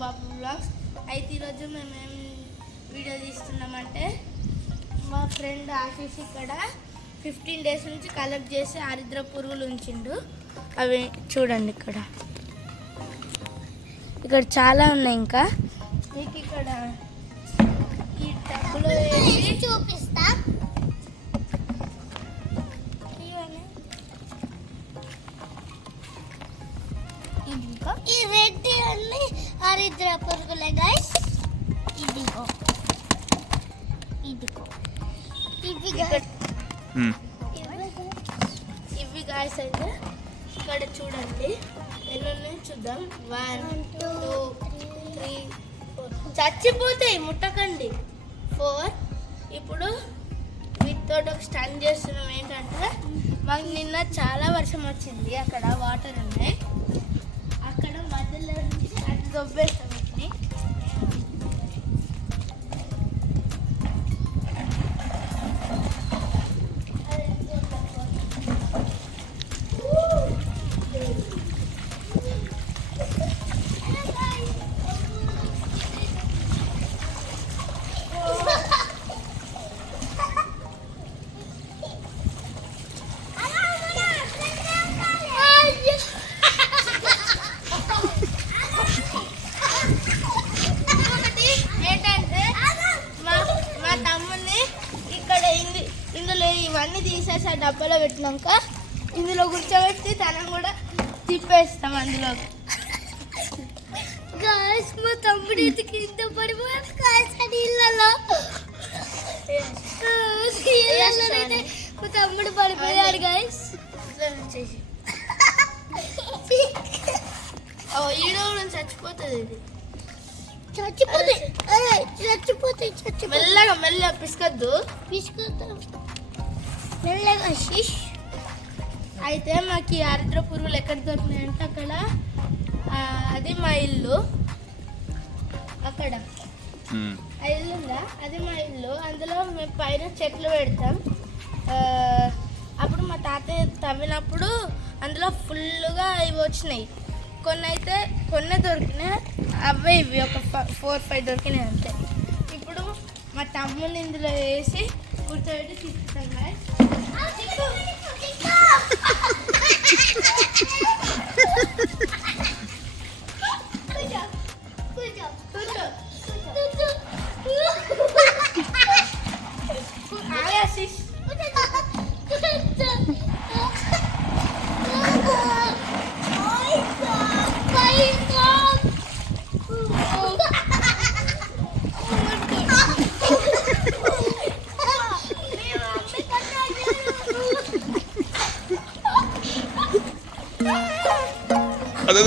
బాబు blogs. అయితే ఈరోజు మేము ఏం వీడియో తీస్తున్నామంటే మా ఫ్రెండ్ ఆశీష్ ఇక్కడ 15 days నుంచి కలెక్ట్ చేసి ఆరిద్ర పురుగులు ఉంచిండు. అవి చూడండి ఇక్కడ చాలా ఉన్నాయి. ఇంకా మీకు ఇక్కడ ఈ టబ్బులో వేసి చూపిస్తా. ఈ రెడ్ అన్ని ఆరిద్ర పురుగులే గైస్. ఇదిగో ఇవి గాయస్. అయితే ఇక్కడ చూడండి ఎన్ని చూద్దాం. 1 2 3 4 చచ్చిపోతాయి, ముట్టకండి. 4. ఇప్పుడు వీటితో ఒక స్టన్ చేస్తున్నాం. ఏంటంటే మాకు నిన్న చాలా వర్షం వచ్చింది, అక్కడ వాటర్ ఉన్నాయి. అక్కడ మధ్యలో నుంచి అటు దొబ్బేస్తాం వీటిని. ఇవన్నీ తీసేసి ఆ డబ్బాలో పెట్టినాక ఇందులో కూర్చోబెట్టి తనం కూడా తిప్పేస్తాం అందులో. గాయస్ మా తమ్ముడు కింద పడిపోయాడు గాయస్. నీళ్ళలో మా తమ్ముడు పడిపోయాడు గాయస్. ఈడో చచ్చిపోతుంది. ఇది మెల్లగా పిసుకొద్దు మెల్లగా శిష్. అయితే మాకు ఈ ఆరిద్ర పురుగులు ఎక్కడ దొరికినాయంటే అక్కడ, అది మా ఇల్లు. అక్కడ ఆ ఇల్లు ఉందా, అది మా ఇల్లు. అందులో మేము పైన చెట్లు పెడతాం. అప్పుడు మా తాతయ్య తవ్వినప్పుడు అందులో ఫుల్గా ఇవి వచ్చినాయి. కొన్ని దొరికినాయి, అవే ఇవి ఒక 4-5 దొరికినాయి అంతే. ఇప్పుడు మా తమ్ముని ఇందులో వేసి కూర్చోబెట్టి తీసుకుంటాం గాయస్. అదే